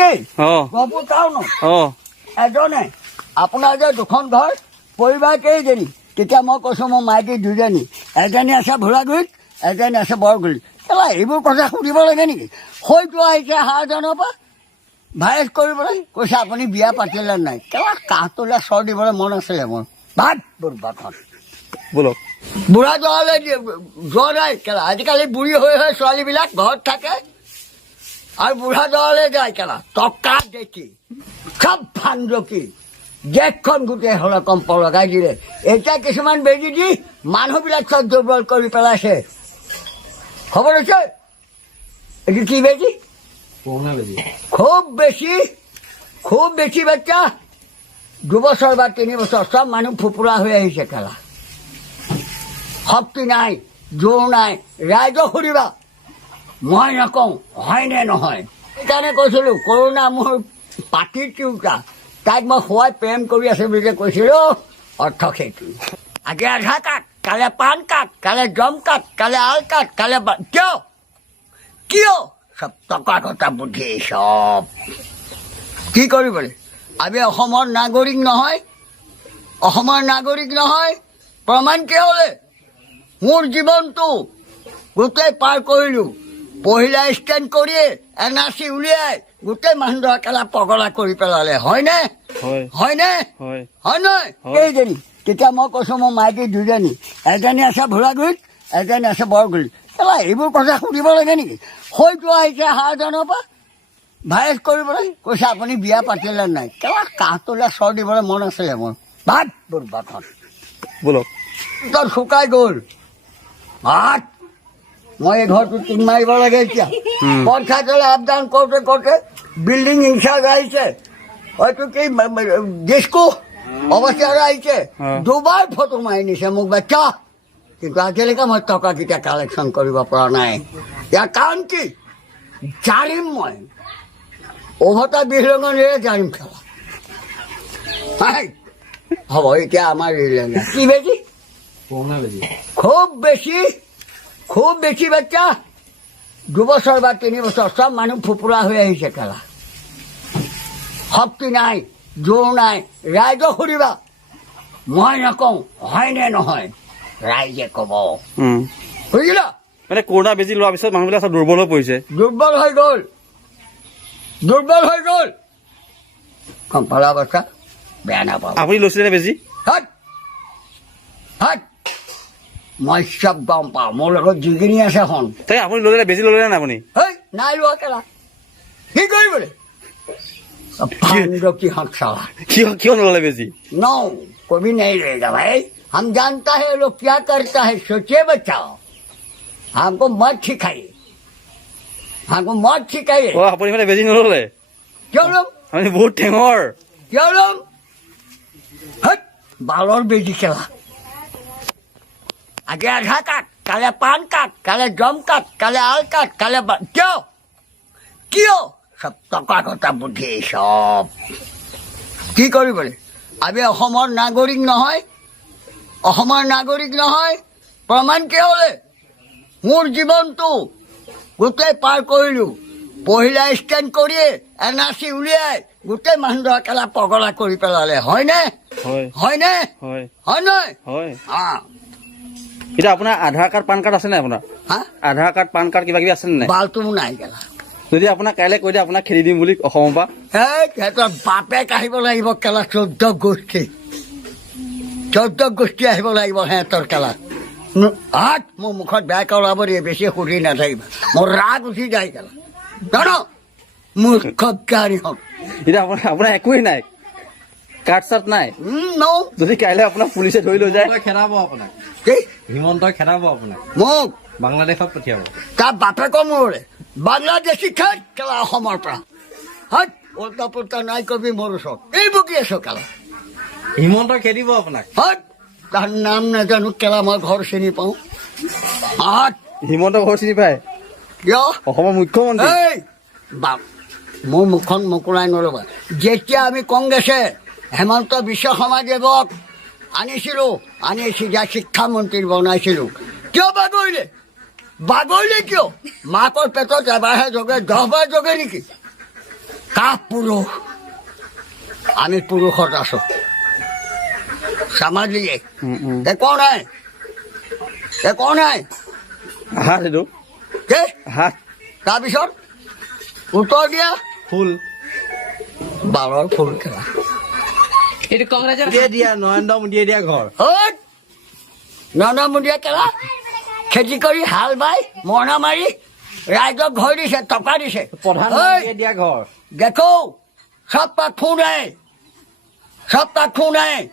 দেই গহপুৰ টাউনত এজনে আপোনাৰ যে দুখন ঘৰ পৰিবাৰ কেইজনী তেতিয়া মই কৈছোঁ মোৰ মাইকী দুজনী এজনী আছে ভোলাগুৰিত এজনী আছে বৰগুৰিত কেলা এইবোৰ কথা সুধিব লাগে নেকি হয়তো আহিছে হাৰজনৰ পৰা ভাইৰেজ কৰিবলৈ কৈছে আপুনি বিয়া পাতিলে নাই কেলা কাহটোলৈ চৰ দিবলৈ মন আছিলে মোৰ ভাত বাটত বলক বুঢ়া যোৱালৈ যোৱা নাই কেলা আজিকালি বুঢ়ী হৈ ছোৱালীবিলাক ঘৰত থাকে আৰু বুঢ়া যোৱালৈ যায় কেলা টকা দেখি চব ফান্দকি দেশখন গোটেই হৰকম্প লগাই দিলে এতিয়া কিছুমান বেজি দি মানুহবিলাক চব দুৰ্বল কৰি পেলাইছে খবৰ হৈছে এইটো কি বেজি খুব বেছি বাচ্চা 2 বছৰ বা 3 বছৰ চব মানুহ ফুপুৰা হৈ আহিছে কেলা শক্তি নাই জোৰ নাই ৰাইজক সুধিবা মই নকওঁ হয়নে নহয় সেইকাৰণে কৈছিলোঁ কৰোণা মোৰ পাতিৰ তিউতা তাইক মই খুৱাই প্ৰেম কৰি আছোঁ বুলি যে কৈছিলোঁ অৰ্থ সেইটো আজি আধাৰ কাৰ্ড কাইলৈ পান কাৰ্ড কাইলৈ জম কাৰ্ড কাইলৈ আল কাৰ্ড কাইলৈ কিয় চব টকা ঘটা বুদ্ধি চব কি কৰিবলৈ আমি অসমৰ নাগৰিক নহয় প্ৰমাণ কি হ'লে মোৰ জীৱনটো গোটেই পাৰ কৰিলোঁ পহিলা ষ্টেণ্ড কৰিয়ে NRC উলিয়াই গোটেই মানুহ কেলা পগলা কৰি পেলালে হয়নে হয় নহয় কেইজনী তেতিয়া মই কৈছোঁ মোৰ মাইকী দুজনী এজনী আছে ভোলাগুৰিত এজনী আছে বৰগুৰিত কেলা এইবোৰ কথা সুধিব লাগে নেকি হয়তো আহিছে হাৰজনৰ পৰা ভাইৰেজ কৰিবলৈ কৈছে আপুনি বিয়া পাতিলে নাই কেলা কাহটোলৈ চৰ দিবলৈ মন আছিলে মোৰ ভাত বাটত বলক তই শুকাই গ'ল ভাত মই এই ঘৰটো টিং মাৰিব লাগে এতিয়া পঞ্চায়তলৈ আপ ডাউন কৰোঁতে বিল্ডিং ইনচাৰ্জ আহিছে হয়তো কি ডিস্কো অৱস্থাৰে আহিছে 2 বাৰ ফটো মাৰি নিছে মোক বাচ্চা কিন্তু আজিলৈকে মই টকাকেইটা কালেকশ্যন কৰিব পৰা নাই ইয়াৰ কাৰণ কি জাৰিম মই উভতা বিহলঙনিৰে জাৰিম খেলা হ'ব এতিয়া আমাৰ কি বেজি খুব বেছি বাচ্চা 2 বছৰ বা 3 বছৰ চব মানুহ ফুপুৰা হৈ আহিছে কেলা শক্তি নাই জোৰ নাই ৰাইজক সুধিবা মই নকওঁ হয়নে নহয় ৰাইজে ক'ব বুজিলা মানে কৰোণা বেজি লোৱাৰ পিছত মানুহবিলাক চব দুৰ্বল হৈ পৰিছে দুৰ্বল হৈ গ'ল কম্পালা অৱস্থা বেয়া নাপাওঁ আপুনি লৈছিলে বেজি হাত মই চব গম পাওঁ মোৰ লগত যিখিনি আছে এখন তাই আপুনি ল'লে বেজি ল'লে নাই আপুনি নাই লোৱা কেলা কি কৰিবলৈ কিয় নল'লে বেজি नो कभी नहीं रहेगा भाई हम जानता है लोग क्या करता है सोचिए बच्चाओ हमको मत सिखाइए আপুনি মানে বেজি নল'লে क्यों लोग আপুনি বহুত ঠেঙৰ बालोर बेजी खेला आगे आधार कार्ड काले पान कार्ड काले जम कार्ड काले आल कार्ड काले क्यों सब टका घटा बुद्धि सब কি কৰিবলৈ আমি অসমৰ নাগৰিক নহয় প্ৰমাণ কি হ'লে মোৰ জীৱনটো গোটেই পাৰ কৰিলোঁ পহিলা ষ্টেণ্ড কৰিয়ে NRC উলিয়াই গোটেই মানুহ কেলা পগলা কৰি পেলালে হয়নে এতিয়া আপোনাৰ আধাৰ কাৰ্ড পান কাৰ্ড আছে নাই আপোনাৰ আধাৰ কাৰ্ড পান কাৰ্ড কিবা কিবি আছে নাই বালটো নাই কেলা যদি আপোনাক কাইলৈ কৈ দিয়ে আপোনাক খেদি দিম বুলি অসমৰ পৰা সিহঁতৰ বাপেক আহিব লাগিব কেলা 14 গোষ্ঠী আহিব লাগিব সিহঁতৰ কেলা মোৰ মুখত বেয়া ওলাব দিয়ে বেছি সুধি নাথাকিবা মোৰ ৰাগ উঠি যায় কেলা মূৰ্খ গাড়ী হওক এতিয়া আপোনাৰ একোৱেই নাই কাৰ্ড চাৰ্ট নাই যদি কাইলৈ আপোনাক পুলিচে ধৰি লৈ যায় খেদাব আপোনাক হিমন্তই খেদাব আপোনাক মোক বাংলাদেশত পঠিয়াব তাৰ বাপেকৰ মোৰে বাংলাদেশী খাই কেলা অসমৰ পৰা উল্টা পুল্টা নাই কবি মোৰ ওচৰত এই বকি আছো কেলা হিমন্তই খেদিব আপোনাক তাৰ নাম নাজানো কেলা মই ঘৰ চিনি পাওঁ হিমন্ত ঘৰ চিনি পায় কিয় অসমৰ মুখ্যমন্ত্ৰী মোৰ মুখখন মোকোলাই নল'বা যেতিয়া আমি কংগ্ৰেছে হেমন্ত বিশ্ব শৰ্মাদেৱক আনি চিধা শিক্ষামন্ত্ৰী বনাইছিলোঁ কিয় বাগৰিলে কিয় মাকৰ পেটত এবাৰহে জগে 10 বাৰ জগে নেকি কাহ পুৰুষ আমি পুৰুষত আছো সামাজিক একো নাই একো নাই হাত এইটো কি হাত তাৰপিছত উত্তৰ দিয়া ফুল বাৰৰ ফুল খেলা এইটো কংগ্ৰেছৰ দিয়ে দিয়া নৰেন্দ্ৰ মোদীয়ে দিয়া ঘৰ নৰেন্দ্ৰ মোদীয়ে কেলা খেতি কৰি হাল বাই মৰণা মাৰি ৰাইজক ঘৰ দিছে টকা দিছে প্ৰধানমন্ত্ৰীয়ে দিয়া ঘৰ দেখো সব पर खून है सब का खून है